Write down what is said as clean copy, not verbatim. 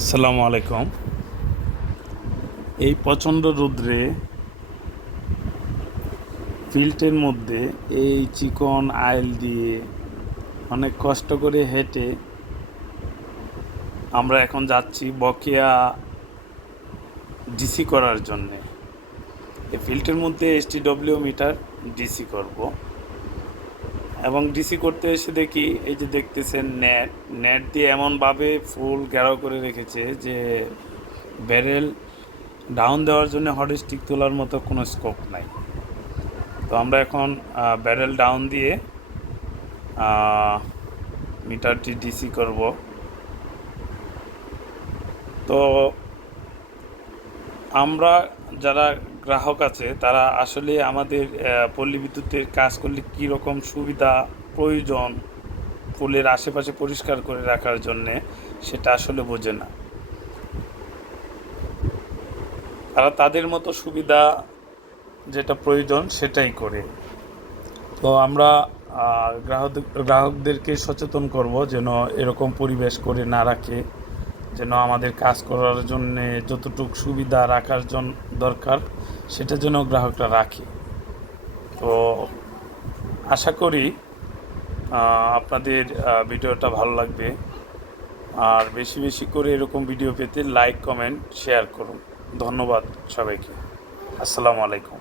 আসসালামু আলাইকুম। এই প্রচণ্ড রৌদ্রে ফিল্টের মধ্যে এই চিকন আইল দিয়ে অনেক কষ্ট করে হেঁটে আমরা এখন যাচ্ছি বকেয়া ডিসি করার জন্যে। এই ফিল্টের মধ্যে STW মিটার ডিসি করব এবং ডিসি করতে এসে দেখি এই যে দেখতেছেন নেট দিয়ে এমনভাবে ফুল ঘেরাও করে রেখেছে যে ব্যারেল ডাউন দেওয়ার জন্য হট স্টিক তোলার মতো কোনো স্কোপ নাই। তো আমরা এখন ব্যারেল ডাউন দিয়ে মিটারটি ডিসি করব। তো আমরা যারা গ্রাহক আছে তারা আসলে আমাদের পল্লী বিদ্যুতের কাজ করলে কী রকম সুবিধা প্রয়োজন পোলের আশেপাশে পরিষ্কার করে রাখার জন্যে সেটা আসলে বোঝে না। তারা তাদের মতো সুবিধা যেটা প্রয়োজন সেটাই করে। তো আমরা গ্রাহকদেরকে সচেতন করব যেন এরকম পরিবেশ করে না রাখে, যেন আমাদের কাজ করার জন্যে যতটুকু সুবিধা রাখার জন্য দরকার সেটা যেন গ্রাহকরা রাখে। তো আশা করি আপনাদের ভিডিওটা ভালো লাগবে। আর বেশি বেশি করে এরকম ভিডিও পেতে লাইক, কমেন্ট, শেয়ার করুন। ধন্যবাদ সবাইকে। আসসালামু আলাইকুম।